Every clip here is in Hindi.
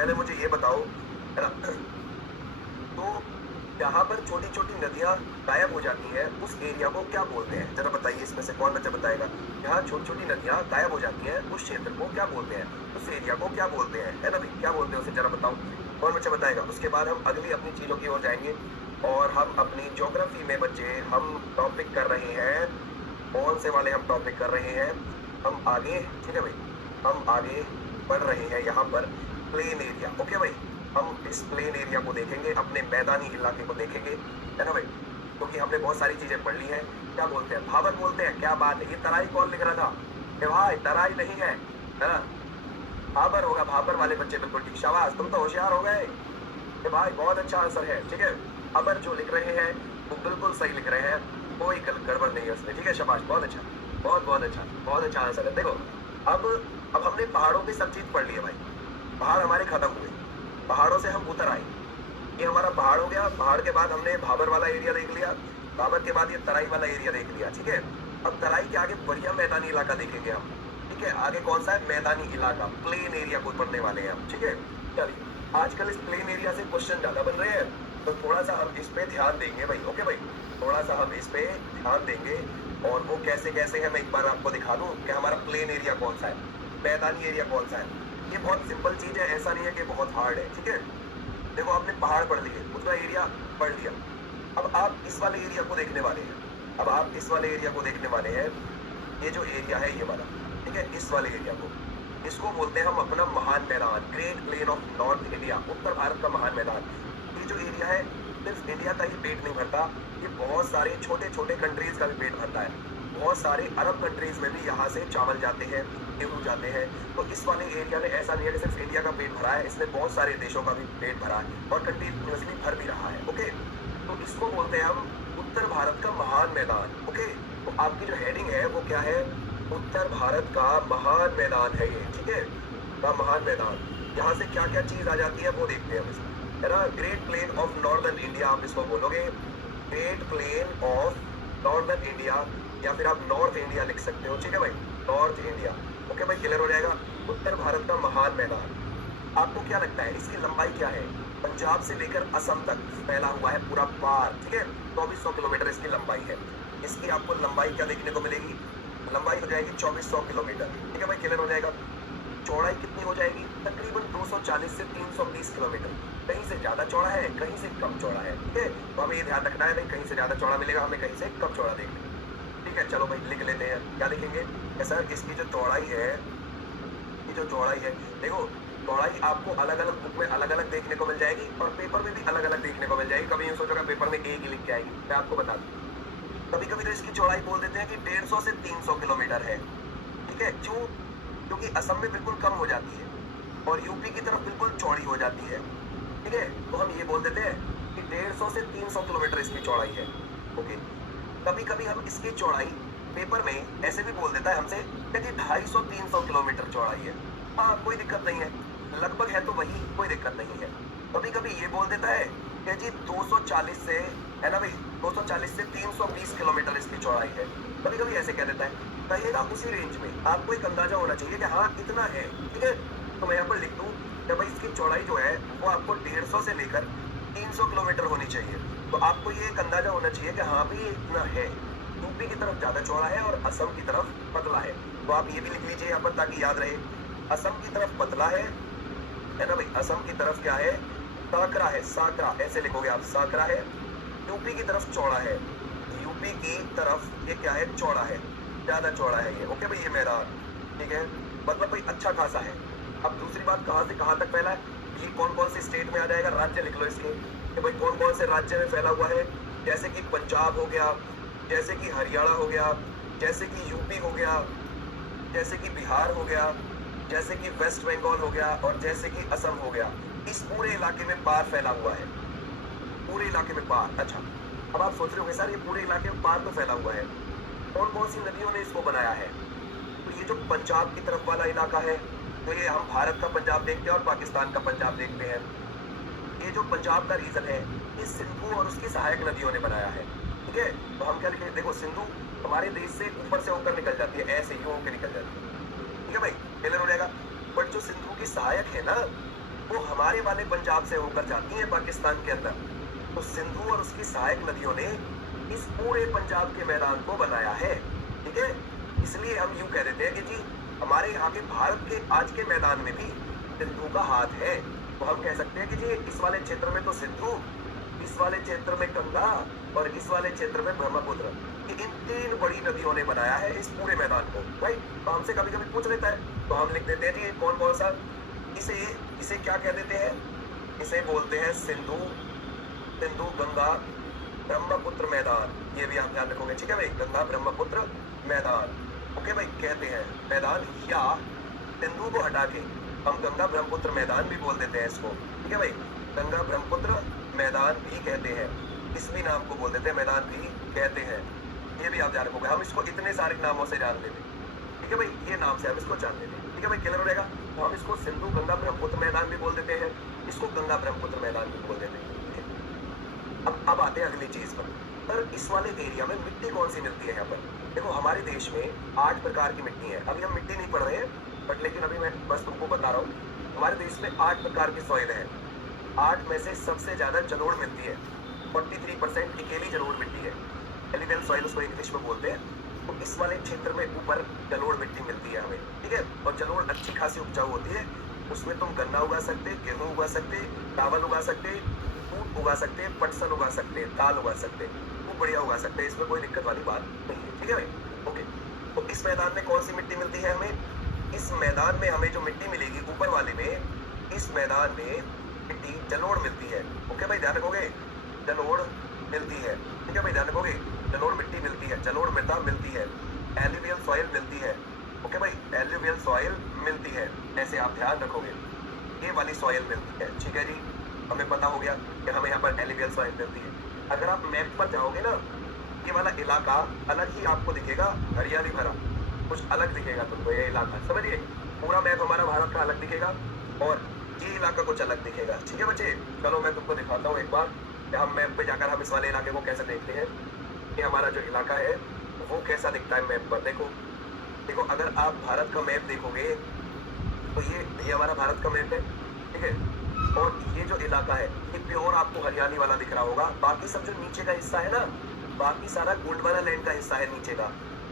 पहले मुझे ये बताओ, है ना? तो जहाँ पर छोटी-छोटी नदियाँ गायब हो जाती हैं, उस एरिया को क्या बोलते हैं? ज़रा बताइए, इसमें से कौन बच्चा बताएगा? जहाँ छोटी-छोटी नदियाँ गायब हो जाती हैं, उस क्षेत्र को क्या बोलते हैं? उस एरिया को क्या बोलते हैं? है ना भई? क्या बोलते हैं उसे, ज़रा बताओ? कौन बच्चा बताएगा? उसके बाद हम अगली अपनी चीज़ों की ओर जाएँगे और हम अपनी ज्योग्राफी में बच्चे हम टॉपिक कर रहे हैं, कौन से वाले हम टॉपिक कर रहे हैं? हम आगे, ठीक है भई? हम आगे बढ़ रहे हैं यहाँ पर प्लेन एरिया, ओके भई? हम इस प्लेन एरिया को देखेंगे, अपने मैदानी इलाके को देखेंगे, है ना भाई? क्योंकि हमने बहुत सारी चीजें पढ़ ली हैं। क्या बोलते हैं? भावर बोलते हैं। क्या बात है, ये तराई कौन लिख रहा था? ए भाई, तराई नहीं है ना? भाबर होगा। भाबर वाले बच्चे बिल्कुल ठीक, शाबाश, तुम तो होशियार हो गए। ए भाई, बहुत अच्छा आंसर है, ठीक है? भाबर जो लिख रहे हैं वो बिल्कुल सही लिख रहे हैं, कोई गड़बड़ नहीं है उसमें, ठीक है? शाबाश, बहुत अच्छा, बहुत बहुत अच्छा, बहुत अच्छा आंसर है। देखो, अब अब हमने पहाड़ों की सब चीज पढ़ ली है भाई। पहाड़ हमारे खत्म हुए, पहाड़ों से हम उतर आए। ये हमारा पहाड़ हो गया। पहाड़ के बाद हमने भाबर वाला एरिया देख लिया। भाबर के बाद ये तराई वाला एरिया देख लिया, ठीक है? अब तराई के आगे बढ़िया मैदानी इलाका देखेंगे हम, ठीक है? आगे कौन सा है? मैदानी इलाका, प्लेन एरिया को पढ़ने वाले हैं हम, ठीक है? चलिए, आजकल इस प्लेन एरिया से क्वेश्चन ज्यादा बन रहे हैं, तो थोड़ा सा हम इस पे ध्यान देंगे भाई, ओके भाई? थोड़ा सा हम इस पे ध्यान देंगे, और वो कैसे कैसे है मैं एक बार आपको दिखा दूं कि हमारा प्लेन एरिया कौन सा है, मैदानी एरिया कौन सा है। ये बहुत सिंपल चीज है, ऐसा नहीं है कि बहुत हार्ड है, ठीक है? देखो, आपने पहाड़ पढ़ लिए, दूसरा एरिया पढ़ लिया। अब आप इस वाले एरिया को देखने वाले हैं। अब आप इस वाले एरिया को देखने वाले हैं। ये जो एरिया है ये वाला, ठीक है? इस वाले एरिया को, इसको बोलते हैं हम अपना महान मैदान, great plain of north India, उत्तर भारत का महान मैदान। ये जो एरिया है, सिर्फ इंडिया का ही पेट नहीं भरता, ये बहुत सारे छोटे छोटे कंट्रीज का भी पेट भरता है। बहुत सारे अरब कंट्रीज में भी यहाँ से चावल जाते हैं, गेहूं जाते हैं। तो इस वाले एरिया ने ऐसा नहीं है कि सिर्फ इंडिया का पेट भरा है, इसने बहुत सारे देशों का भी पेट भरा है और कंटिन्यूअसली भर भी रहा है, ओके? तो इसको बोलते हैं हम उत्तर भारत का महान मैदान, ओके? तो आपकी जो हेडिंग है वो क्या है? उत्तर भारत का महान मैदान है ये, ठीक है? का महान मैदान। यहाँ से क्या क्या चीज आ जाती है वो देखते हैं हम इसमें, है ना? Great plain of northern India आप इसको बोलोगे, great plain of northern India, या फिर आप नॉर्थ इंडिया लिख सकते हो, ठीक है भाई? नॉर्थ इंडिया, ओके भाई, क्लियर हो जाएगा? उत्तर भारत का महान मैदान। आपको क्या लगता है इसकी लंबाई क्या है? पंजाब से लेकर असम तक फैला हुआ है पूरा पार, ठीक है? 2400 किलोमीटर इसकी लंबाई है। इसकी आपको लंबाई क्या देखने को मिलेगी? लंबाई हो जाएगी 2400 किलोमीटर, ठीक है भाई, क्लियर हो जाएगा? चौड़ाई कितनी हो जाएगी? तकरीबन 240 से 320 किलोमीटर। कहीं से ज्यादा चौड़ा है, कहीं से कम चौड़ा है, ठीक है? तो हमें ये ध्यान रखना है, नहीं कहीं से ज्यादा चौड़ा मिलेगा, हमें कहीं से कम चौड़ा देखना है, ठीक है? चलो भाई, लिख लेते हैं। क्या लिखेंगे? सर, इसकी जो चौड़ाई है, ये जो चौड़ाई है, देखो, चौड़ाई आपको अलग अलग बुक में अलग अलग देखने को मिल जाएगी और पेपर में भी अलग अलग देखने को मिल जाएगी। कभी यूं सोचोगे पेपर में एक ही लिख के आएगी, मैं आपको बता दूं। कभी कभी तो इसकी चौड़ाई बोल देते हैं कि 150 से 300 किलोमीटर है, ठीक है? क्यों? क्योंकि असम में बिल्कुल कम हो जाती है और यूपी की तरफ बिल्कुल चौड़ी हो जाती है, ठीक है? तो हम ये बोल देते हैं कि 150 से 300 किलोमीटर इसकी चौड़ाई है, ओके? कभी कभी हम इसकी चौड़ाई पेपर में ऐसे भी बोल देता है हमसे कि 250-300 किलोमीटर चौड़ाई है। हाँ, कोई दिक्कत नहीं है, लगभग है तो वही, कोई दिक्कत नहीं है। कभी कभी ये बोल देता है कि जी 240 से, है ना भाई, 240 से 320 किलोमीटर इसकी चौड़ाई है। कभी कभी ऐसे कह देता है। कहिएगा उसी रेंज में, आपको एक अंदाजा होना चाहिए कि हाँ इतना है, ठीक है? तो मैं यहाँ पर लिख दूं कि भाई इसकी चौड़ाई जो है वो आपको 150 से लेकर 300 किलोमीटर होनी चाहिए। तो आपको ये एक अंदाजा होना चाहिए कि हाँ भाई ये इतना है। यूपी की तरफ ज्यादा चौड़ा है और असम की तरफ पतला है। तो आप ये भी लिख लीजिए यहाँ पर ताकि याद रहे। असम की तरफ पतला है ना भाई? असम की तरफ क्या है? साकरा है, साकरा ऐसे लिखोगे आप, साकरा है। यूपी की तरफ चौड़ा है, यूपी की तरफ ये क्या है? चौड़ा है, ज्यादा चौड़ा है ये, ओके भाई? ये मैदान, ठीक है? मतलब भाई अच्छा खासा है। अब दूसरी बात, कहाँ से कहाँ तक फैला है? ये कौन कौन से स्टेट में आ जाएगा? राज्य लिख लो इसके कि भाई कौन कौन से राज्य में फैला हुआ है। जैसे कि पंजाब हो गया, जैसे कि हरियाणा हो गया, जैसे कि यूपी हो गया, जैसे कि बिहार हो गया, जैसे कि वेस्ट बंगाल हो गया और जैसे कि असम हो गया। इस पूरे इलाके में पार फैला हुआ है, पूरे इलाके में पार। अच्छा, अब आप सोच रहे होंगे सर ये पूरे इलाके में पार तो फैला हुआ है, कौन कौन सी नदियों ने इसको बनाया है? तो ये जो पंजाब की तरफ वाला इलाका है, तो ये हम भारत का पंजाब देखते हैं और पाकिस्तान का पंजाब देखते हैं। ये जो पंजाब का रीजन है, ये सिंधु और उसकी सहायक नदियों ने बनाया है, ठीक है? तो हम क्या लिखें? देखो, सिंधु हमारे देश से ऊपर से होकर निकल जाती है, ऐसे यूं होकर निकल जाती है, ठीक है भाई? क्लियर हो जाएगा? बट जो सिंधु की सहायक है ना, वो हमारे वाले पंजाब से होकर जाती है पाकिस्तान के अंदर। तो सिंधु और उसकी सहायक नदियों ने इस पूरे पंजाब के मैदान को बनाया है। ठीक है, इसलिए हम यूं कह देते हैं कि जी हमारे यहाँ के भारत के आज के मैदान में भी सिंधु का हाथ है। तो हम कह सकते हैं कि जी इस वाले क्षेत्र में तो सिंधु, इस वाले क्षेत्र में गंगा और इस वाले क्षेत्र में ब्रह्मपुत्र, इन तीन बड़ी नदियों ने बनाया है इस पूरे मैदान को। राइट, तो हमसे कभी कभी पूछ लेता है तो हम लिख देते हैं जी कौन कौन सा। इसे इसे क्या कह देते हैं, इसे बोलते हैं सिंधु, सिंधु गंगा ब्रह्मपुत्र मैदान। ये भी आप ध्यान रखोगे, ठीक है भाई, गंगा ब्रह्मपुत्र मैदान। ओके भाई, कहते हैं मैदान, या सिंधु को हटा के हम गंगा ब्रह्मपुत्र मैदान भी बोल देते हैं इसको। ठीक है भाई, गंगा ब्रह्मपुत्र मैदान भी कहते हैं, इस भी नाम को बोल देते हैं, मैदान भी कहते हैं। ये भी आप ध्यान रखोगे, हम इसको इतने सारे नामों से जान लेते हैं। ठीक है भाई, ये नाम से हम इसको जान लेते हैं। ठीक है भाई, क्लियर हो जाएगा। तो हम इसको सिंधु गंगा ब्रह्मपुत्र मैदान भी बोल देते हैं, इसको गंगा ब्रह्मपुत्र मैदान भी बोल देते हैं। अब आते हैं अगली चीज पर इस वाले एरिया में मिट्टी कौन सी मिलती है यहाँ पर। देखो हमारे देश में 8 प्रकार की मिट्टी है। अभी हम मिट्टी नहीं पढ़ रहे हैं, बट लेकिन अभी मैं बस तुमको बता रहा हूँ, हमारे देश में 8 प्रकार की सॉइल है। 8 में से सबसे ज्यादा जलोढ़ मिलती है, 43% इकेली जलोढ़ मिट्टी है, एलिवेल सॉइल उसको इंग्लिश में बोलते हैं। तो इस वाले क्षेत्र में ऊपर जलोढ़ मिट्टी मिलती है हमें। ठीक है, और जलोढ़ अच्छी खासी उपजाऊ होती है, उसमें तुम गन्ना उगा सकते, गेहूं उगा सकते, चावल उगा सकते, दूध उगा सकते, पटसन उगा सकते, दाल उगा सकते, वो बढ़िया उगा सकते हैं, इसमें कोई दिक्कत वाली बात नहीं है। ठीक है भाई, ओके। तो इस मैदान में कौन सी मिट्टी मिलती है हमें, इस मैदान में हमें जो मिट्टी मिलेगी ऊपर वाले में, इस मैदान में मिट्टी जलोढ़ मिलती है। ओके भाई, ध्यान रखोगे, जलोढ़ मिलती है। ठीक है भाई, ध्यान रखोगे, जलोढ़ मिट्टी मिलती है, जलोढ़ मृदा मिलती है, एल्यूवियल सॉइल मिलती है। ओके भाई, एल्यूवियल सॉइल मिलती है, ऐसे आप ध्यान रखोगे, ये वाली सॉइल मिलती है। ठीक है जी, हमें पता हो गया कि हमें यहाँ पर एल्यूवियल सॉइल मिलती है। अगर आप मैप पर जाओगे ना, ये वाला इलाका अलग ही आपको दिखेगा, हरियाली भरा, कुछ अलग दिखेगा तुमको ये इलाका, समझिए। पूरा मैप हमारा भारत का अलग दिखेगा और ये इलाका कुछ अलग दिखेगा। ठीक है बच्चे, चलो मैं तुमको दिखाता हूँ एक बार, हम मैप पे जाकर हम इस वाले इलाके को कैसे देखते हैं। ये हमारा जो इलाका है वो कैसा दिखता है मैप पर। देखो देखो, अगर आप भारत का मैप देखोगे तो ये हमारा भारत का मैप है। ठीक है, और ये जो इलाका है ये प्योर आपको हरियाली वाला दिख रहा होगा। बाकी सब जो नीचे का हिस्सा है ना, बाकी सारा गोंडवाना लैंड का हिस्सा है नीचे का,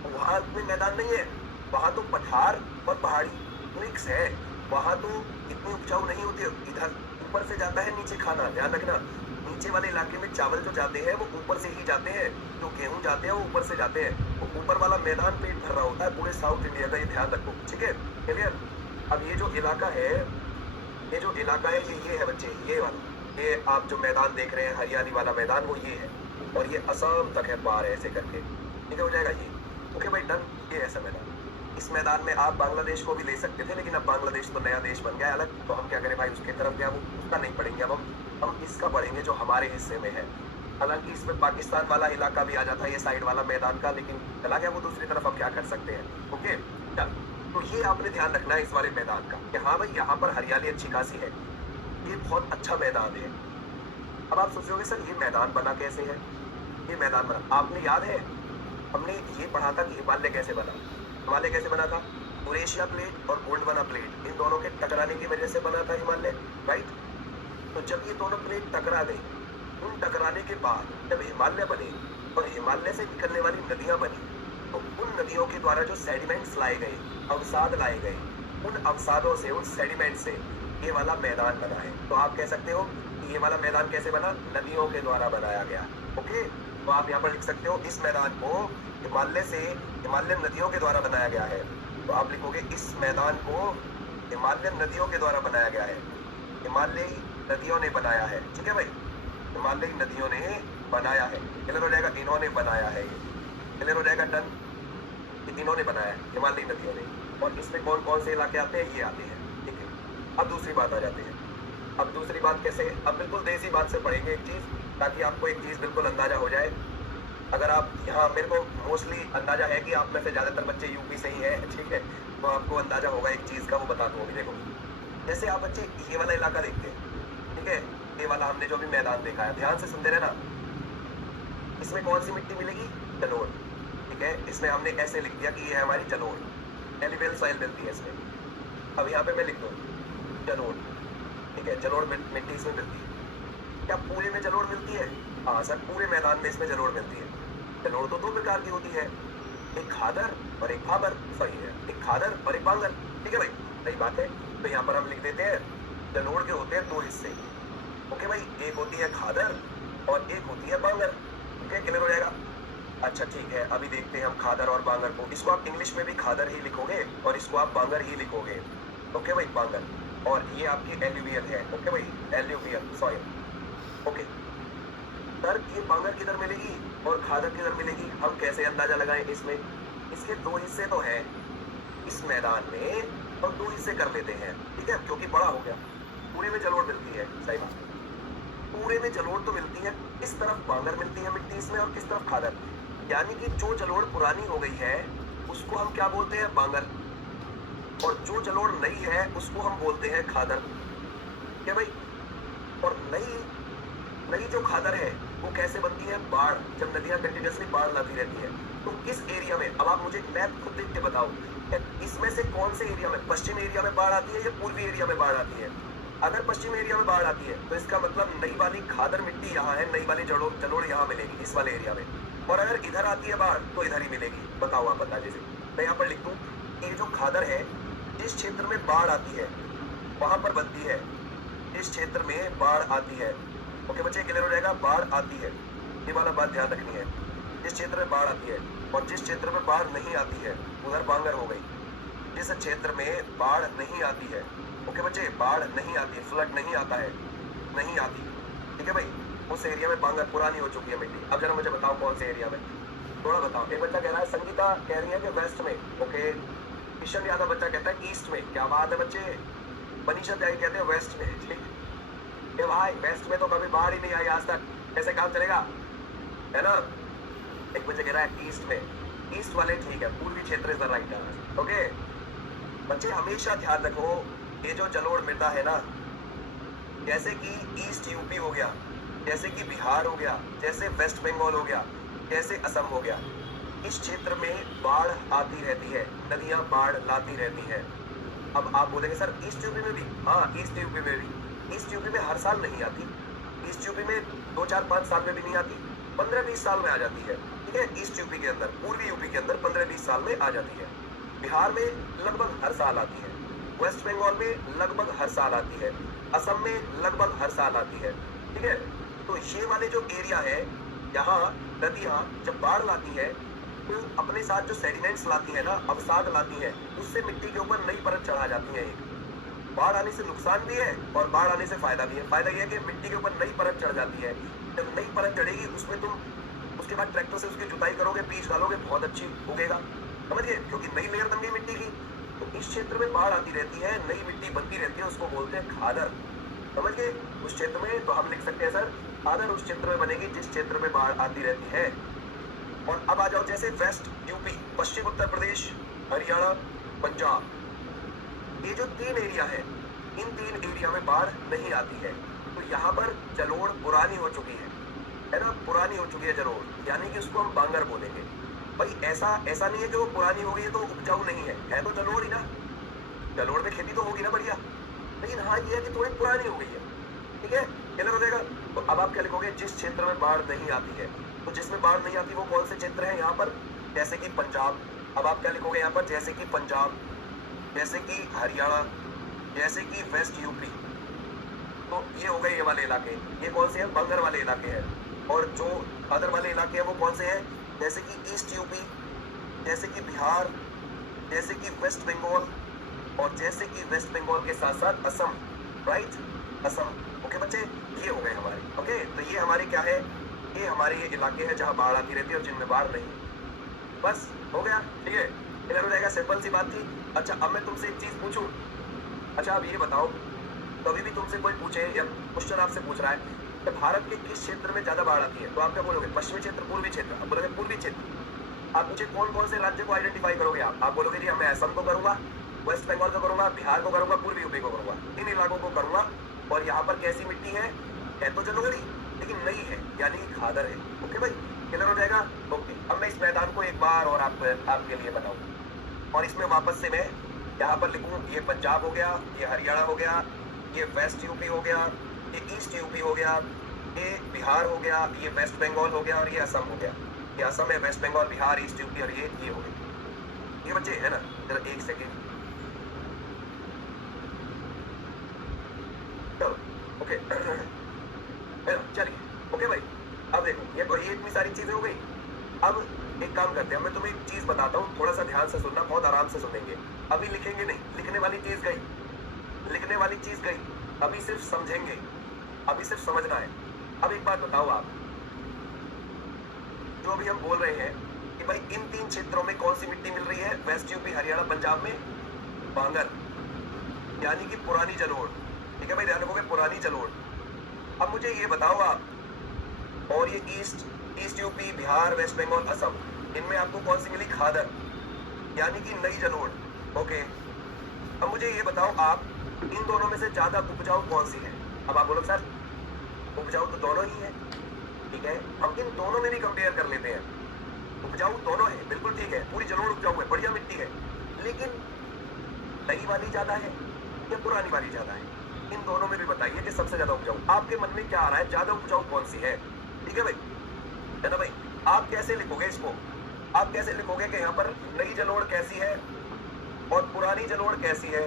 वहाँ में मैदान नहीं है, वहाँ तो पठार और पहाड़ी मिक्स है, वहाँ तो इतनी उपजाऊ नहीं होती। इधर ऊपर से जाता है नीचे खाना, ध्यान रखना, नीचे वाले इलाके में चावल जो जाते हैं वो ऊपर से ही जाते हैं, जो गेहूं जाते हैं वो ऊपर से जाते हैं, वो ऊपर वाला मैदान पेट भर रहा होता है पूरे साउथ इंडिया का, ये ध्यान रखो। ठीक है, क्लियर। अब ये जो इलाका है, ये जो इलाका है ये है बच्चे, ये वाला, ये आप जो मैदान देख रहे हैं हरियाली वाला मैदान, वो ये है, और ये असम तक है पार ऐसे करके। ठीक है, हो जाएगा ये। ओके भाई, डन। ये ऐसा मैदान, इस मैदान में आप बांग्लादेश को भी ले सकते थे, लेकिन अब बांग्लादेश तो नया देश बन गया अलग, तो हम क्या करें भाई, उसकी तरफ क्या, वो उसका नहीं पढ़ेंगे, अब हम इसका पढ़ेंगे जो हमारे हिस्से में है। हालांकि इसमें पाकिस्तान वाला इलाका भी आ जाता है, ये साइड वाला मैदान का, लेकिन चला गया वो दूसरी तरफ, हम क्या कर सकते हैं। ओके, चल, तो ये आपने ध्यान रखना है इस वाले मैदान का कि हाँ भाई यहाँ पर हरियाली अच्छी खासी है, ये बहुत अच्छा मैदान है। अब आप सोचोगे सर ये मैदान बना कैसे है, ये मैदान बना, आपने याद है हमने ये पढ़ा था कि हिमालय कैसे बना। हिमालय कैसे बना था, यूरेशिया प्लेट और गोंडवाना प्लेट, इन दोनों के टकराने की वजह से बना था हिमालय, राइट। तो जब ये दोनों प्लेट टकरा गई, उन टकराने के बाद जब हिमालय बने और हिमालय से निकलने वाली नदियां बनी, तो उन नदियों के द्वारा जो सेडिमेंट्स लाए गए, अवसाद लाए गए, उन अवसादों से, उन सेडिमेंट से ये वाला मैदान बना है। तो आप कह सकते हो कि ये वाला मैदान कैसे बना, नदियों के द्वारा बनाया गया। ओके, तो आप यहाँ पर लिख सकते हो इस मैदान को हिमालय से, हिमालयन नदियों के द्वारा बनाया गया है। तो आप लिखोगे इस मैदान को हिमालयन नदियों के द्वारा बनाया गया है, हिमालयी नदियों ने बनाया है। ठीक है भाई, हिमालयी नदियों ने बनाया है, क्लियर हो जाएगा, इन्होंने बनाया है, ये क्लियर हो जाएगा, डन। इन्होंने बनाया है हिमालयी नदियों ने, और इसमें कौन कौन से इलाके आते हैं, ये आते हैं। ठीक है, अब दूसरी बात आ जाती है। अब दूसरी बात कैसे, अब बिल्कुल देसी बात से पढ़ेंगे एक चीज, ताकि आपको एक चीज बिल्कुल अंदाजा हो जाए। अगर आप यहाँ, मेरे को मोस्टली अंदाजा है कि आप में से ज्यादातर बच्चे यूपी से ही है, ठीक है, तो आपको अंदाजा होगा एक चीज का, वो बता दूँ। देखो, जैसे आप बच्चे ये वाला इलाका देखते हैं, ठीक है, ये वाला हमने जो भी मैदान देखा है, ध्यान से सुनते रहना, इसमें कौन सी मिट्टी मिलेगी, जलोढ़। ठीक है, इसमें हमने ऐसे लिख दिया कि ये है हमारी जलोढ़, एल्यूवियल सॉइल मिलती है इसमें। अब यहाँ पे मैं लिख दूँ जलोढ़, ठीक है, जलोढ़ मिट्टी इसमें मिलती है। क्या पूरे में जलोढ़ मिलती है? हाँ सर, पूरे मैदान में इसमें जलोढ़ मिलती है। जलोढ़ तो दो प्रकार की होती है, एक खादर और एक भाबर। सही है, एक खादर और एक बांगर। ठीक है भाई, सही बात है। तो यहाँ पर हम लिख देते हैं जलोढ़ के होते हैं दो हिस्से। ओके भाई, एक होती है खादर और एक होती है बांगर। ओके, क्लियर हो जाएगा। अच्छा ठीक है, अभी देखते हैं हम खादर और बांगर को। इसको आप इंग्लिश में भी खादर ही लिखोगे और इसको आप बांगर ही लिखोगे। ओके भाई, बांगर। और ये आपकी एल्यूवियल है। ओके भाई, एल्यूवियल सॉइल। ओके सर, ये बांगर किधर मिलेगी और खादर किधर मिलेगी, हम कैसे अंदाजा लगाएं इसमें? इसके दो हिस्से तो हैं, इस मैदान में हम दो हिस्से कर लेते हैं। ठीक है, क्योंकि बड़ा हो गया। पूरे में जलोढ़ मिलती है, सही बात। पूरे में जलोढ़ तो मिलती है, किस तरफ बांगर मिलती है मिट्टी इसमें और किस तरफ खादर। यानी कि जो जलोढ़ पुरानी हो गई है उसको हम क्या बोलते हैं? बांगर। और जो जलोढ़ नई है उसको हम बोलते हैं खादर। क्या भाई? और नई नई जो खादर है वो कैसे बनती है? बाढ़, जब नदियां कंटिन्यूअसली बाढ़ लाती रहती है। तो किस एरिया में, अब आप मुझे मैप खुद देख के बताओ, इसमें से कौन से एरिया में, पश्चिम एरिया में बाढ़ आती है या पूर्वी एरिया में बाढ़ आती है? अगर पश्चिम एरिया में बाढ़ आती है तो इसका मतलब नई वाली खादर मिट्टी यहाँ है, नई वाली जलोढ़ यहाँ मिलेगी इस वाले एरिया में। और अगर इधर आती है बाढ़ तो इधर ही मिलेगी। बताओ आप अंदाजे से। मैं यहाँ पर लिख दूं, ये जो खादर है जिस क्षेत्र में बाढ़ आती है वहां पर बनती है, जिस क्षेत्र में बाढ़ आती है। ओके बच्चे, क्लियर हो जाएगा। बाढ़ आती है, ये वाला बात ध्यान रखनी है। जिस क्षेत्र में बाढ़ आती है और जिस क्षेत्र में बाढ़ नहीं आती है उधर बांगर हो गई। जिस क्षेत्र में बाढ़ नहीं आती है, ओके बच्चे, बाढ़ नहीं आती, फ्लड नहीं आता है, नहीं आती, ठीक है भाई, उस एरिया में बांगर, पुरानी हो चुकी है मिट्टी। अब जरा मुझे बताओ कौन से एरिया में, थोड़ा बताओ। एक बच्चा कह रहा है, संगीता कह रही है कि वेस्ट में। ओके, किशन यादव बच्चा कहता है ईस्ट में। क्या बात है बच्चे। मनीषा त्यागी कहते हैं वेस्ट में। ठीक है भाई, वेस्ट में तो कभी बाढ़ ही नहीं आई आज तक, कैसे काम चलेगा, है ना। एक बच्चा कह रहा है ईस्ट में। ईस्ट वाले ठीक है, पूर्वी क्षेत्र is the right answer. Okay बच्चे, हमेशा ध्यान रखो, ये जो जलोढ़ मृदा है ना, जैसे कि ईस्ट यूपी हो गया, जैसे कि बिहार हो गया, जैसे वेस्ट बंगाल हो गया, जैसे असम हो गया, इस क्षेत्र में बाढ़ आती रहती है, नदियां बाढ़ लाती रहती हैं। अब आप बोलेंगे सर ईस्ट यूपी में भी? हाँ, ईस्ट यूपी में भी। ईस्ट यूपी में हर साल नहीं आती, ईस्ट यूपी में 2 4 5 साल में भी नहीं आती, 15-20 साल में आ जाती है। ठीक है, ईस्ट यूपी के अंदर, पूर्वी यूपी के अंदर 15-20 साल में आ जाती है। बिहार में लगभग हर साल आती है, वेस्ट बंगाल में लगभग हर साल आती है, असम में लगभग हर साल आती है। ठीक है, तो ये वाले जो एरिया है, यहाँ नदियाँ जब बाढ़ लाती है तो अपने साथ जो सेडिमेंट्स लाती है ना, अवसाद लाती है, उससे मिट्टी के ऊपर नई परत चढ़ा जाती है। एक बाढ़ आने से नुकसान भी है और बाढ़ आने से फायदा भी है। फायदा यह है कि मिट्टी के ऊपर नई परत चढ़ जाती है। जब नई परत चढ़ेगी उसमें तुम उसके बाद ट्रैक्टर से उसकी जुताई करोगे, बीज डालोगे, बहुत अच्छी उगेगा, समझिए, क्योंकि नई लेयर बन गई मिट्टी की। तो इस क्षेत्र में बाढ़ आती रहती है, नई मिट्टी बनती रहती है, उसको बोलते हैं खादर, समझ गए। उस क्षेत्र में तो हम लिख सकते हैं सर, खादर उस क्षेत्र में बनेगी जिस क्षेत्र में बाढ़ आती रहती है। और अब आ जाओ, जैसे वेस्ट यूपी, पश्चिम उत्तर प्रदेश, हरियाणा, पंजाब, ये जो 3 एरिया है, इन 3 एरिया में बाढ़ नहीं आती है। तो यहाँ पर जलोढ़ पुरानी हो चुकी है ना, पुरानी हो चुकी है जलोढ़, यानी कि उसको हम बांगर बोलेंगे। भाई ऐसा नहीं है कि वो पुरानी हो गई है तो उपजाऊ नहीं है तो जलोढ़ ही ना, जलोढ़ में खेती तो होगी ना बढ़िया, लेकिन हाँ ये है कि थोड़ी पुरानी हो गई है। ठीक है, क्लियर हो जाएगा। तो अब आप क्या लिखोगे? जिस क्षेत्र में बाढ़ नहीं आती है। तो जिसमें बाढ़ नहीं आती वो कौन से क्षेत्र है यहाँ पर? जैसे कि पंजाब। अब आप क्या लिखोगे यहाँ पर? जैसे कि पंजाब, जैसे कि हरियाणा, जैसे कि वेस्ट यूपी। तो ये हो गए ये वाले इलाके। ये कौन से हैं? बांगर वाले इलाके हैं। और जो अदर वाले इलाके हैं वो कौन से हैं? जैसे कि ईस्ट यूपी, जैसे कि बिहार, जैसे कि वेस्ट बंगाल, और जैसे कि वेस्ट बंगाल के साथ साथ असम, राइट, असम। ओके बच्चे, ये हो गए हमारे। ओके, तो ये हमारे क्या है? ये हमारे ये इलाके हैं जहाँ बाढ़ आती रहती है और जिनमें बाढ़ नहीं। बस हो गया, ठीक है, क्लियर हो जाएगा। सिंपल सी बात थी। अच्छा, अब मैं तुमसे एक चीज पूछूं। अच्छा, अब ये बताओ, कभी भी तुमसे कोई पूछे या क्वेश्चन आपसे पूछ रहा है कि भारत के किस क्षेत्र में ज्यादा बाढ़ आती है, तो आप क्या बोलोगे? पश्चिमी क्षेत्र, पूर्वी क्षेत्र? आप बोलोगे पूर्वी क्षेत्र। आप मुझे कौन कौन से राज्य को आइडेंटिफाई करोगे? आप बोलोगे जी मैं असम को करूंगा, वेस्ट बंगाल को करूंगा, बिहार को करूंगा, पूर्वी यूपी को करूंगा, इन इलाकों को करूंगा। और यहाँ पर कैसी मिट्टी है तो जलोढ़ी, लेकिन नहीं है, यानी खादर है। ओके भाई, क्लियर हो जाएगा। ओके, अब मैं इस मैदान को एक बार और आपके लिए बताऊं, और इसमें वापस से मैं यहाँ पर लिखूं, ये पंजाब हो गया, ये हरियाणा हो गया, ये वेस्ट यूपी हो गया, ये ईस्ट यूपी हो गया, ये बिहार हो गया, ये वेस्ट बंगाल हो गया और ये असम हो गया। ये असम है, West Bengal, Bihar, East UP और ये हो गया। ये बच्चे है ना, जरा एक सेकेंड, चलो ओके चलिए ओके भाई। अब देखो ये इतनी सारी चीजें हो गई। अब एक काम करते हैं, मैं तुम्हें एक चीज बताता हूँ, थोड़ा सा ध्यान से सुनना, बहुत आराम से सुनेंगे। अभी लिखेंगे नहीं, लिखने वाली चीज गई, लिखने वाली चीज गई, अभी सिर्फ समझेंगे, अभी सिर्फ समझना है। अब एक बात बताओ आप, जो अभी हम बोल रहे हैं कि भाई इन 3 क्षेत्रों में कौन सी मिट्टी मिल रही है, वेस्ट यूपी, हरियाणा, पंजाब में बांगर, यानी कि पुरानी जलोढ़। ठीक है भाई, ध्यान रखोगे, पुरानी जलोढ़। अब मुझे ये बताओ आप, और ये East UP, Bihar, West Bengal, Assam, इनमें आपको कौन सी मिली, खादर, यानी कि नई जलोढ़। ओके, अब मुझे ये बताओ आप, इन दोनों में से ज्यादा उपजाऊ कौन सी है। अब आप बोलो सर उपजाऊ तो दोनों ही है, ठीक है, हम इन दोनों में भी कंपेयर कर लेते हैं। उपजाऊ दोनों है, बिल्कुल ठीक है, पूरी जलोढ़ उपजाऊ है, बढ़िया मिट्टी है, लेकिन नई वाली ज्यादा है या पुरानी वाली ज्यादा है, इन दोनों में भी बताइए कि सबसे ज्यादा उपजाऊ आपके मन में क्या आ रहा है, ज्यादा उपजाऊ कौन सी है। ठीक है भाई, है ना भाई। आप कैसे लिखोगे इसको, आप कैसे लिखोगे कि यहाँ पर नई जलोढ़ कैसी है और पुरानी जलोढ़ कैसी है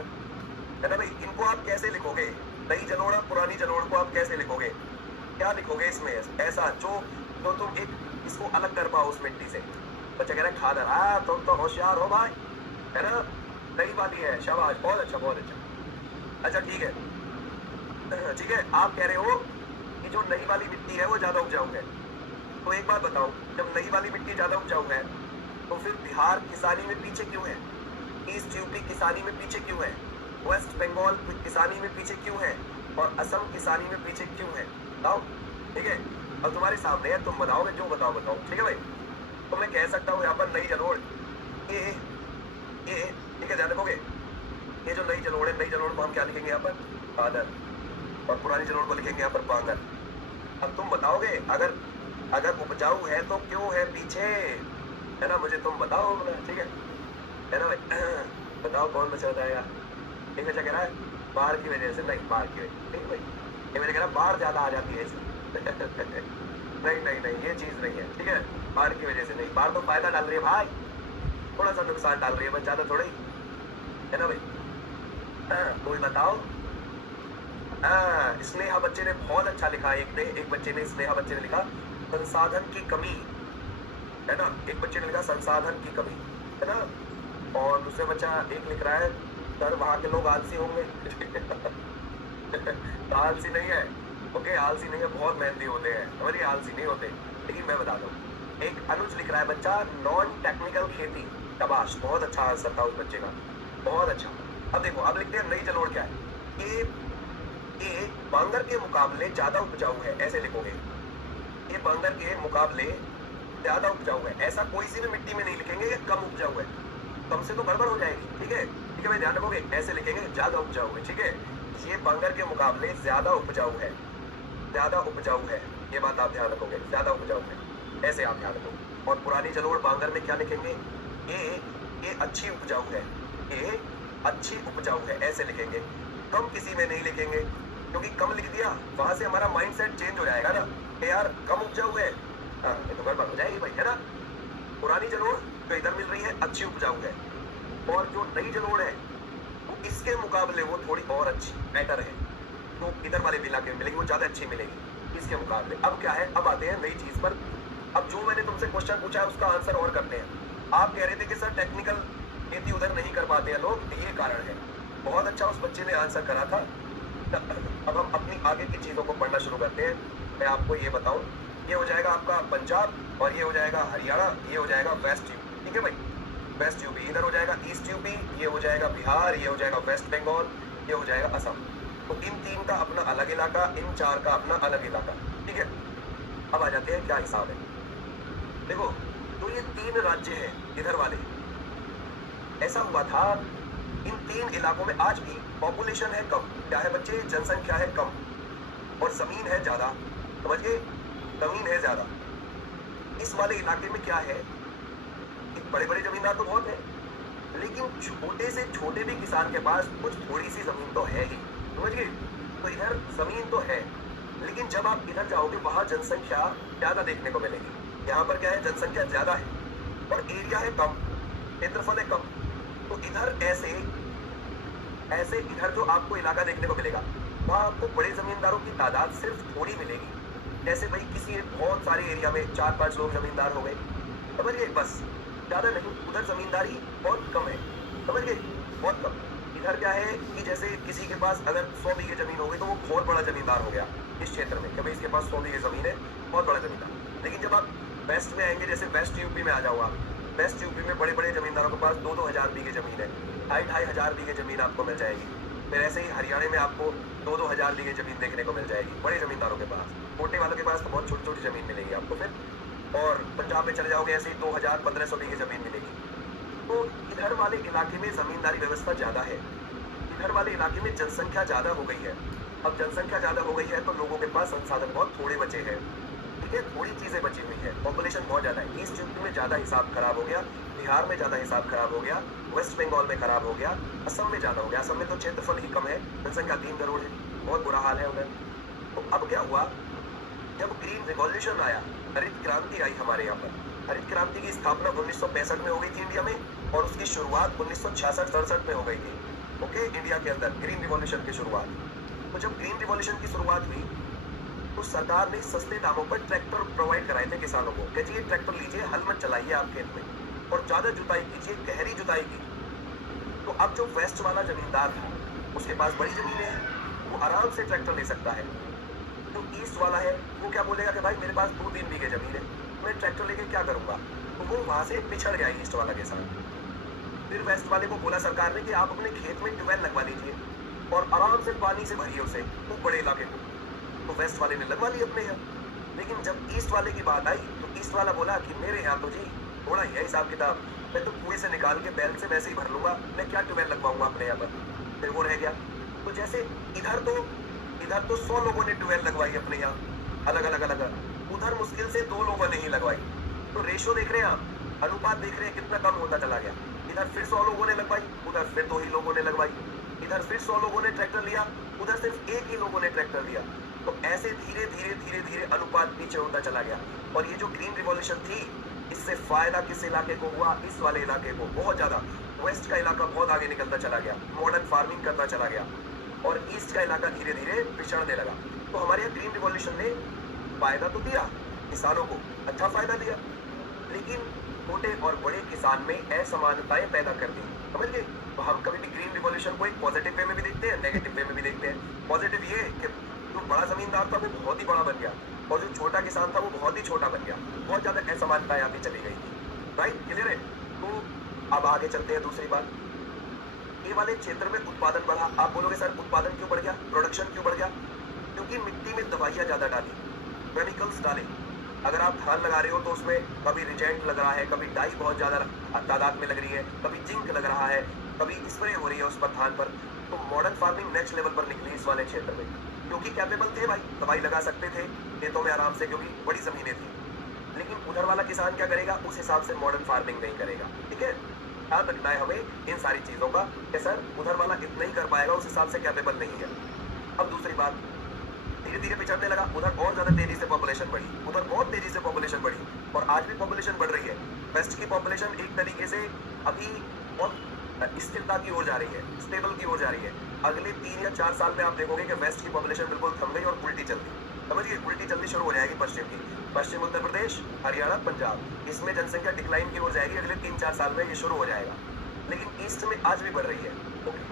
ना भाई, इनको आप कैसे लिखोगे, नई जलोढ़ और पुरानी जलोढ़ को आप कैसे लिखोगे, क्या लिखोगे इसमें ऐसा जो तुम एक इसको अलग कर पाओ उस मिट्टी से। बच्चा कह रहा है खादर, तुम तो होशियार हो भाई, है ना, नई वाली है, शाबाश, बहुत अच्छा बहुत अच्छा। अच्छा ठीक है, ठीक है, आप कह रहे हो कि जो नई वाली मिट्टी है वो ज्यादा उपजाऊ है। तो एक बात बताओ, जब नई वाली मिट्टी ज्यादा उपजाऊ है तो फिर बिहार किसानी में पीछे क्यों है, ईस्ट यूपी किसानी में पीछे क्यों है, वेस्ट बंगाल किसानी में पीछे क्यों है और असम किसानी में पीछे क्यों है, बताओ। ठीक है, अब तुम्हारे सामने है, तुम बताओगे जो बताओ बताओ। ठीक है भाई, तो मैं कह सकता हूँ यहाँ पर नई जलोढ़, ये ठीक है, ध्यान रखोगे, ये जो नई जलोढ़ है, नई जलोढ़ को हम क्या लिखेंगे यहाँ पर, खादर, और पुरानी जलोढ़ को लिखेंगे यहाँ पर बांगर। अब तुम बताओगे अगर उपजाऊ है तो क्यों है पीछे, है ना, मुझे तुम बताओ। ठीक है ना भाई, बताओ कौन बचा जाएगा। एक बच्चा कह रहा है बाढ़ की वजह से, नहीं बाढ़ की वजह, ठीक भाई, ये मेरे कह रहा बाढ़ ज्यादा आ जाती है नहीं नहीं नहीं, ये चीज नहीं है, ठीक है, बाढ़ की वजह से नहीं, बाढ़ तो फायदा डाल रही है भाई, थोड़ा सा नुकसान डाल रही है बस, ज्यादा थोड़ी, है ना भाई। कोई बताओ। स्नेहा बच्चे ने बहुत अच्छा लिखा, एक बच्चे ने, स्नेहा बच्चे ने लिखा संसाधन की कमी, है ना, एक बच्चे ने लिखा संसाधन की कमी, है ना, और दूसरा बच्चा एक लिख रहा है सर वहां के लोग आलसी होंगे आलसी नहीं है, ओके, आलसी नहीं है, बहुत मेहनती होते हैं, समझिए, आलसी नहीं होते। लेकिन मैं बता दूं, एक अनुज लिख रहा है बच्चा नॉन टेक्निकल खेती, शाबाश, बहुत अच्छा आंसर था उस बच्चे का, बहुत अच्छा। अब देखो, अब लिखते हैं नई जलोढ़ क्या है, ये बांगर के मुकाबले ज्यादा उपजाऊ है, ऐसे लिखोगे, ये बांगर के मुकाबले ज्यादा उपजाऊ है, ऐसा कोई सी भी मिट्टी में नहीं लिखेंगे कि कम उपजाऊ है, कम से तो गड़बड़ हो जाएगी। ठीक है, ठीक है भाई, ध्यान रखोगे, ऐसे लिखेंगे ज्यादा उपजाऊ है। ठीक है, ये बांगर के मुकाबले ज्यादा उपजाऊ है, ज्यादा उपजाऊ है, ये बात आप ध्यान रखोगे, ज्यादा उपजाऊ है, ऐसे आप ध्यान रखोगे। और पुरानी जलोढ़ बांगर में क्या लिखेंगे, ये अच्छी उपजाऊ है, ये अच्छी उपजाऊ है, ऐसे लिखेंगे, कम किसी में नहीं लिखेंगे, क्योंकि कम लिख दिया वहां से हमारा माइंडसेट चेंज हो जाएगा ना, यार कम उपजाऊ है, ये तो गड़बड़ हो जाएगी भाई, है ना। पुरानी जलोढ़ जो इधर मिल रही है अच्छी उपजाऊ है, और जो नई जलोढ़ है वो इसके मुकाबले वो थोड़ी और अच्छी, बेटर है, तो इधर वाले इलाके में मिलेगी, वो ज्यादा अच्छी मिलेगी इसके मुकाबले। अब क्या है, अब आते हैं नई चीज पर। अब जो मैंने तुमसे क्वेश्चन पूछा है उसका आंसर और करते हैं। आप कह रहे थे कि सर टेक्निकल खेती उधर नहीं कर पाते हैं लोग, ये कारण है। बहुत अच्छा उस बच्चे ने आंसर करा था। अब हम अपनी आगे की चीजों को पढ़ना शुरू करते हैं। मैं आपको ये बताऊं, ये हो जाएगा आपका पंजाब, और ये हो जाएगा हरियाणा, ये हो जाएगा वेस्ट यूपी। ठीक है भाई, वेस्ट यूपी, इधर हो जाएगा ईस्ट यूपी, ये हो जाएगा बिहार, ये हो जाएगा वेस्ट बंगाल, ये हो जाएगा असम। तो इन 3 का अपना अलग इलाका, इन 4 का अपना अलग इलाका। ठीक है, अब आ जाते हैं क्या हिसाब है। देखो, तो ये 3 राज्य हैं इधर वाले, ऐसा हुआ था इन 3 इलाकों में आज भी पॉपुलेशन है कम, क्या है बच्चे, जनसंख्या है कम, और जमीन है ज्यादा, समझ गए, जमीन है ज्यादा। इस वाले इलाके में क्या है, बड़े बड़े जमींदार तो बहुत है, लेकिन छोटे से छोटे भी किसान के पास कुछ थोड़ी सी जमीन तो है ही, समझ गए। तो इधर जमीन तो है, लेकिन जब आप इधर जाओगे वहां जनसंख्या ज्यादा देखने को मिलेगी। यहाँ पर क्या है, जनसंख्या ज्यादा है और एरिया है कम, क्षेत्रफल है कम। तो इधर ऐसे ऐसे इधर जो आपको इलाका देखने को मिलेगा, वहां आपको बड़े जमींदारों की तादाद सिर्फ थोड़ी मिलेगी। जैसे भाई किसी एक बहुत सारे एरिया में 4-5 लोग जमींदार हो गए, समझ गए, बस, ज्यादा नहीं। उधर जमींदारी बहुत कम है, समझ गए, बहुत कम। इधर क्या है कि जैसे किसी के पास अगर 100 बीघे जमीन हो गई तो वो बहुत बड़ा जमींदार हो गया इस क्षेत्र में, कि भाई इसके पास 100 बीघे जमीन है, बहुत बड़ा जमींदार। लेकिन जब आप वेस्ट में आएंगे, जैसे वेस्ट यूपी में आ जाओ आप, वेस्ट यूपी में बड़े बड़े जमींदारों के पास 2-2 हजार बीघे जमीन है, 2,500 हजार बीघे जमीन आपको मिल जाएगी। फिर ऐसे ही हरियाणा में आपको 2-2 हजार बीघे जमीन देखने को मिल जाएगी बड़े जमींदारों के पास। छोटे वालों के पास तो बहुत छोटी छोटी जमीन मिलेगी आपको फिर। और पंजाब में चले जाओगे ऐसे ही 2,000-1,500 बीघे जमीन मिलेगी। तो इधर वाले इलाके में जमींदारी व्यवस्था ज्यादा है, इधर वाले इलाके में जनसंख्या ज्यादा हो गई है। अब जनसंख्या ज्यादा हो गई है तो लोगों के पास संसाधन बहुत थोड़े बचे हैं, ठीक है, थोड़ी चीजें बची हुई है, पॉपुलेशन बहुत ज्यादा है। ईस्ट यूपी में ज्यादा हिसाब खराब हो गया, बिहार में ज्यादा हिसाब खराब हो गया, वेस्ट बंगाल में खराब हो गया, असम में ज्यादा हो गया। असम में तो क्षेत्रफल ही कम है, जनसंख्या 3 करोड़ है, बहुत बुरा हाल है उधर। तो अब क्या हुआ, जब ग्रीन रिवॉल्यूशन आया, हरित क्रांति आई हमारे यहाँ पर। हरित क्रांति की स्थापना 1965 में हो गई थी इंडिया में, और उसकी शुरुआत 1966-67 में हो गई थी, ओके, इंडिया के अंदर ग्रीन रिवॉल्यूशन की शुरुआत। तो जब ग्रीन रिवॉल्यूशन की शुरुआत हुई तो सरकार ने सस्ते दामों पर ट्रैक्टर प्रोवाइड कराए थे किसानों को, कि जी ये ट्रैक्टर लीजिए, हल मत चलाइए आप खेत में, और ज्यादा जुताई कीजिए, गहरी जुताई की। तो अब जो वेस्ट वाला जमींदार था, उसके पास बड़ी जमीनें हैं, वो आराम से ट्रैक्टर ले सकता है। जो ईस्ट वाला है वो क्या बोलेगा कि भाई मेरे पास 2-3 बीघे जमीन है, मैं ट्रैक्टर लेके क्या करूंगा, तो वो वहां से पिछड़ गया ईस्ट वाला किसान। फिर वेस्ट वाले को बोला सरकार ने कि आप अपने खेत में ट्यूबवेल लगवा लीजिए और आराम से पानी से भरिए उसे, वो बड़े इलाके को। तो वेस्ट वाले ने लगवा ली अपने यहाँ। लेकिन जब ईस्ट वाले की बात आई तो ईस्ट वाला बोला कि मेरे यहाँ तो जी थोड़ा ही है हिसाब किताब, मैं तो कुएं से निकाल के बैल से वैसे ही भर लूंगा, मैं क्या ट्यूबवेल लगवाऊंगा अपने यहाँ पर। फिर वो रह गया। तो जैसे इधर तो 100 लोगों ने ट्यूबवेल लगवाई अपने यहाँ, अलग अलग, उधर मुश्किल से 2 लोगों ने ही लगवाई। तो रेशो देख रहे हैं आप, अनुपात देख रहे हैं कितना कम होता चला गया। इधर फिर 100 लोगों ने लगवाई, उधर फिर 2 ही लोगों ने लगवाई। इधर फिर 100 लोगों ने ट्रैक्टर लिया, उधर सिर्फ 1 ही लोगों ने ट्रैक्टर लिया। तो ऐसे धीरे धीरे अनुपात पीछे होता चला गया। और ये जो ग्रीन रिवॉल्यूशन थी, इससे फायदा किस इलाके को हुआ, इस वाले इलाके को बहुत ज्यादा। वेस्ट का इलाका बहुत आगे निकलता चला गया, मॉडर्न फार्मिंग करता चला गया, और ईस्ट का इलाका धीरे धीरे पिछड़ने लगा। तो हमारे यहाँ ग्रीन रिवॉल्यूशन ने फायदा तो दिया किसानों को, अच्छा फायदा दिया, लेकिन छोटे और बड़े किसान में असमानताएं पैदा कर दी, समझ गए। तो हम कभी भी ग्रीन रिवॉल्यूशन को एक पॉजिटिव वे में भी देखते हैं, नेगेटिव वे में भी देखते हैं। पॉजिटिव ये कि जो बड़ा जमींदार था वो बहुत ही बड़ा बन गया, और जो छोटा किसान था वो बहुत ही छोटा बन गया, बहुत ज्यादा असमानताएं आती चली गई थी। राइट, क्लियर है। तो अब आगे चलते हैं दूसरी बात। ये वाले क्षेत्र में उत्पादन बढ़ा। आप बोलोगे सर उत्पादन क्यों बढ़ गया, प्रोडक्शन क्यों बढ़ गया? क्योंकि मिट्टी में दवाइयां ज्यादा डाली, केमिकल्स डाले। अगर आप धान लगा रहे हो तो उसमें कभी रिजेंट लग रहा है, कभी डाई बहुत ज्यादा तादाद में लग रही है, कभी जिंक लग रहा है, कभी स्प्रे हो रही है उस पर धान पर। तो मॉडर्न फार्मिंग नेक्स्ट लेवल पर निकली इस वाले क्षेत्र में, क्योंकि कैपेबल थे भाई, दवाई लगा सकते थे खेतों में आराम से, क्योंकि बड़ी जमीनें थी। लेकिन उधर वाला किसान क्या करेगा, उस हिसाब से मॉडर्न फार्मिंग नहीं करेगा, ठीक है। ध्यान रखना है हमें इन सारी चीजों का, कि सर उधर वाला इतना ही कर पाएगा, उस हिसाब से कैपेबल नहीं है। अब दूसरी बात, धीरे धीरे पिछड़ने लगा, उधर और ज्यादा तेजी से पॉपुलेशन बढ़ी, उधर बहुत तेजी से पॉपुलेशन बढ़ी, और आज भी पॉपुलेशन बढ़ रही है। वेस्ट की पॉपुलेशन एक तरीके से अभी बहुत स्थिरता की ओर जा रही है, स्टेबल की ओर जा रही है। अगले 3 या 4 साल में आप देखोगे कि वेस्ट की पॉपुलेशन बिल्कुल थम गई और उल्टी चल गई, समझिए, उल्टी चलनी शुरू हो जाएगी पश्चिम की। पश्चिम उत्तर प्रदेश, हरियाणा, पंजाब, इसमें जनसंख्या डिक्लाइन की ओर जाएगी अगले 3-4 साल में, ये शुरू हो जाएगा। लेकिन ईस्ट में आज भी बढ़ रही है, ओके।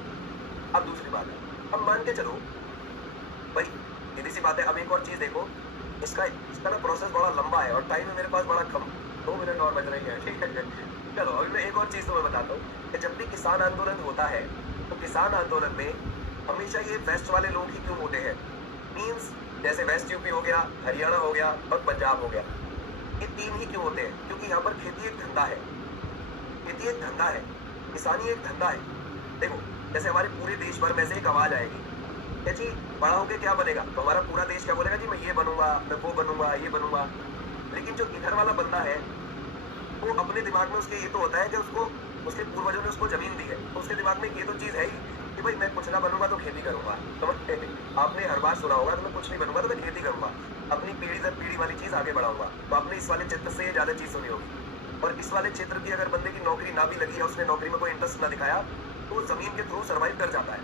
अब दूसरी बात है, अब मान के चलो भाई, सीधी सी बात है। अब एक और चीज देखो, इसका ना प्रोसेस बड़ा लंबा है और टाइम है मेरे पास बड़ा कम, 2 मिनट और बच रही है, ठीक है। चलो अभी मैं एक और चीज तुम्हें बताता हूँ कि जब भी किसान आंदोलन होता है तो किसान आंदोलन में हमेशा ये वेस्ट वाले लोग ही क्यों होते हैं। मीन्स जैसे वेस्ट यूपी हो गया, हरियाणा हो गया और पंजाब हो गया, ये 3 ही क्यों होते हैं? क्योंकि यहाँ पर खेती एक धंधा है, खेती एक धंधा है, किसानी एक धंधा है। देखो जैसे हमारे पूरे देश भर में से एक आवाज आएगी कि जी बड़ा होके क्या बनेगा, तो हमारा पूरा देश क्या बोलेगा, जी मैं ये बनूंगा, मैं वो बनूंगा, ये बनूंगा। लेकिन जो इधर वाला बंदा है वो अपने दिमाग में उसके ये तो होता है कि उसको उसके पूर्वजों ने उसको जमीन दी है, तो उसके दिमाग में ये तो चीज है ही कि भाई मैं कुछ ना बनूंगा तो खेती करूंगा। समझ गए? आपने हर बार सुना होगा कि मैं कुछ नहीं बनूंगा तो मैं खेती करूंगा, अपनी पीढ़ी दर पीढ़ी वाली चीज आगे बढ़ाऊंगा। तो आपने इस वाले चित्र से ये ज्यादा चीज सुनी होगी। और इस वाले क्षेत्र की अगर बंदे की नौकरी ना भी लगी है, उसने नौकरी में कोई इंटरेस्ट ना दिखाया, तो वो जमीन के थ्रू सर्वाइव कर जाता है।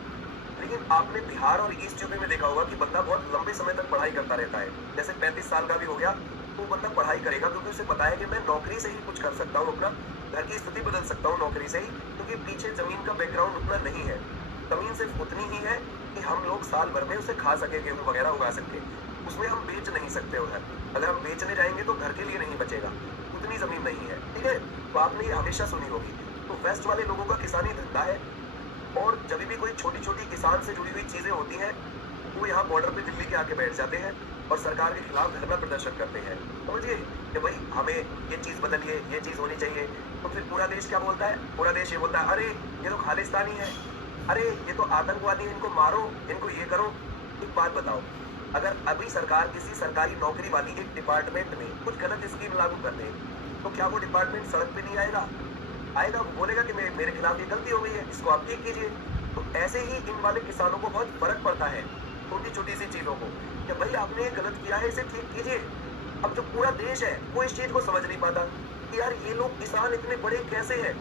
लेकिन आपने बिहार और ईस्ट यूपी में देखा होगा कि बंदा बहुत लंबे समय तक पढ़ाई करता रहता है। जैसे 35 साल का भी हो गया तो वो बंदा पढ़ाई करेगा, क्योंकि उसे पता है कि मैं नौकरी से ही कुछ कर सकता हूँ, अपना घर की स्थिति बदल सकता हूँ नौकरी से ही, क्योंकि पीछे जमीन का बैकग्राउंड उतना नहीं है। जमीन सिर्फ उतनी ही है कि हम लोग साल भर में उसे खा सके, गेहूं वगैरह उगा सके। उसमें हम बेच नहीं सकते उधर। अगर हम बेचने जाएंगे तो घर के लिए नहीं बचेगा, उतनी जमीन नहीं है। ठीक है, तो आपने ये हमेशा सुनी होगी। तो वेस्ट वाले लोगों का किसानी धंधा है, और जब भी कोई छोटी छोटी किसान से जुड़ी हुई चीजें होती हैं, वो यहाँ बॉर्डर पे दिल्ली के आके बैठ जाते हैं और सरकार के खिलाफ धरना प्रदर्शन करते हैं। समझिए कि भाई हमें ये चीज बदलिए, ये चीज होनी चाहिए। तो फिर पूरा देश क्या बोलता है? पूरा देश ये बोलता है, अरे ये तो खालिस्तानी है, अरे ये तो आतंकवादी है, इनको मारो, इनको ये करो। एक बात बताओ, अगर अभी सरकार किसी सरकारी नौकरी वाली एक डिपार्टमेंट में कुछ गलत स्कीम लागू कर दे, तो क्या वो डिपार्टमेंट सड़क पे नहीं आएगा? आएगा, वो बोलेगा कि मेरे खिलाफ ये गलती हो गई है, इसको आप ठीक कीजिए। तो ऐसे ही इन वाले किसानों को बहुत फर्क पड़ता है छोटी छोटी सी चीजों को, कि भाई आपने ये गलत किया है, इसे ठीक कीजिए। अब जो पूरा देश है वो इस चीज को समझ नहीं पाता कि यार ये लोग किसान इतने बड़े कैसे हैं।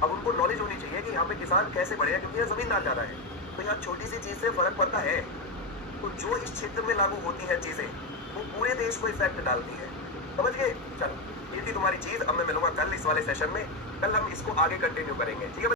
अब उनको नॉलेज होनी चाहिए कि यहाँ पे किसान कैसे बड़े हैं, क्योंकि यहाँ जमींदार ज्यादा है। तो यहाँ छोटी सी चीज से फर्क पड़ता है। तो जो इस क्षेत्र में लागू होती है चीजें, वो पूरे देश को इफेक्ट डालती है। समझ गए? चलो, ये थी तुम्हारी चीज। अब मैं मिलूंगा कल इस वाले सेशन में। कल हम इसको आगे कंटिन्यू करेंगे, ठीक है?